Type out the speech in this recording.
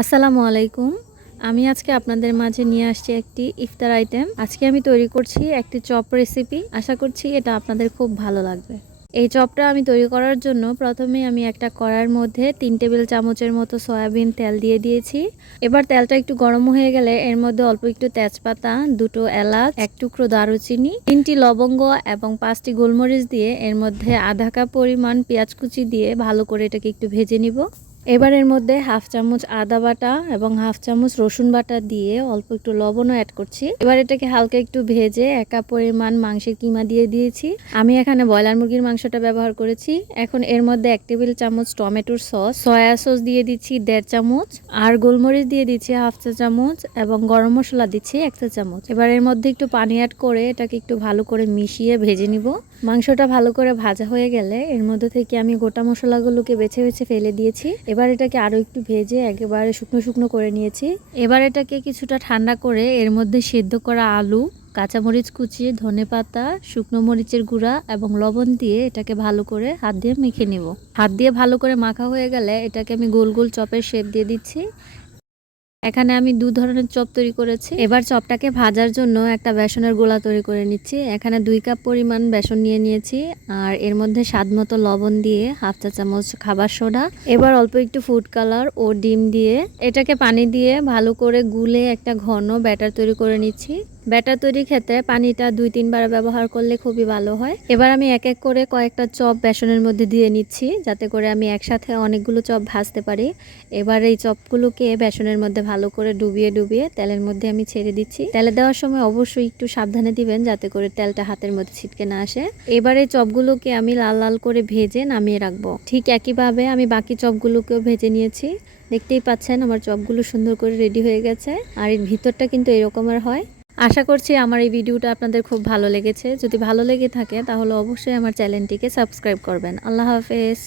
আসসালামু আলাইকুম। আমি আজকে আপনাদের মাঝে নিয়ে আসছি একটি ইফতার আইটেম। আজকে আমি তৈরি করছি একটি চপ রেসিপি আশা করছি এটা আপনাদের খুব ভালো লাগবে। এই চপটা আমি তৈরি করার জন্য প্রথমে আমি একটা কড়ার মধ্যে তিন টেবিল চামচের মতো সয়াবিন তেল দিয়ে দিয়েছি। এবার তেলটা একটু গরম হয়ে গেলে এর মধ্যে অল্প একটু তেজপাতা, দুটো এলাচ, এক টুকরো দারুচিনি, তিনটি লবঙ্গ এবং পাঁচটি গোলমরিচ দিয়ে এর মধ্যে আধা কাপ পরিমাণ পেঁয়াজ কুচি দিয়ে ভালো করে এটাকে একটু ভেজে নিব। এবার এর মধ্যে হাফ চামচ আদা বাটা এবং হাফ চামচ রসুন বাটা দিয়ে অল্প একটু লবণও অ্যাড করছি। এবার এটাকে হালকা একটু ভেজে এক কাপ পরিমাণ মাংসের কিমা দিয়ে দিয়েছি। আমি এখানে ব্রয়লার মুরগির মাংসটা ব্যবহার করেছি। এখন এর মধ্যে এক টেবিল চামচ টমেটোর সস, সয়া সস দিয়ে দিচ্ছি দেড় চামচ, আর গোলমরিচ দিয়ে দিচ্ছি হাফ চা চামচ এবং গরম মশলা দিচ্ছি এক চা চামচ। এবার এর মধ্যে একটু পানি অ্যাড করে এটাকে একটু ভালো করে মিশিয়ে ভেজে নিব। মাংসটা ভালো করে ভাজা হয়ে গেলে এর মধ্যে থেকে আমি গোটা মশলাগুলোকে বেছে বেছে ফেলে দিয়েছি। এবার এটাকে আরও একটু ভেজে একেবারে শুকনো শুকনো করে নিয়েছি। এবার এটাকে কিছুটা ঠান্ডা করে এর মধ্যে সেদ্ধ করা আলু, কাঁচামরিচ কুচি, ধনে পাতা, শুকনো মরিচের গুঁড়া এবং লবণ দিয়ে এটাকে ভালো করে হাত দিয়ে মেখে নিব। হাত দিয়ে ভালো করে মাখা হয়ে গেলে এটাকে আমি গোল গোল চপের শেপ দিয়ে দিচ্ছি। এখানে আমি দু ধরনের চপ তৈরি করেছি। এবার চপটাকে ভাজার জন্য একটা বেসনের গোলা তৈরি করে নিচ্ছি। এখানে দুই কাপ পরিমাণ বেসন নিয়ে নিয়েছি আর এর মধ্যে স্বাদ মতো লবণ দিয়ে হাফ চা চামচ খাবার সোডা। এবার অল্প একটু ফুড কালার ও ডিম দিয়ে এটাকে পানি দিয়ে ভালো করে গুলে একটা ঘন ব্যাটার তৈরি করে নিচ্ছি। ব্যাটার তৈরির ক্ষেত্রে পানিটা দুই, তিনবার ব্যবহার করলে খুবই ভালো হয়। এবার আমি এক এক করে কয়েকটা চপ বেসনের মধ্যে দিয়ে নিচ্ছি, যাতে করে আমি একসাথে অনেকগুলো চপ ভাজতে পারি। এবার এই চপগুলোকে বেসনের মধ্যে ভালো করে ডুবিয়ে ডুবিয়ে তেলের মধ্যে আমি ছেড়ে দিচ্ছি। তেলে দেওয়ার সময় অবশ্যই একটু সাবধানে দিবেন, যাতে করে তেলটা হাতের মধ্যে ছিটকে না আসে। এবার এই চপগুলোকে আমি লাল লাল করে ভেজে নামিয়ে রাখব। ঠিক একইভাবে আমি বাকি চপগুলোকেও ভেজে নিয়েছি। দেখতেই পাচ্ছেন, আমার চপগুলো সুন্দর করে রেডি হয়ে গেছে। আর এর ভিতরটা কিন্তু এরকমের হয়। আশা করছি আমার এই ভিডিওটা আপনাদের খুব ভালো লেগেছে। যদি ভালো লেগে থাকে তাহলে অবশ্যই আমার চ্যানেলটিকে সাবস্ক্রাইব করবেন। আল্লাহ হাফেজ।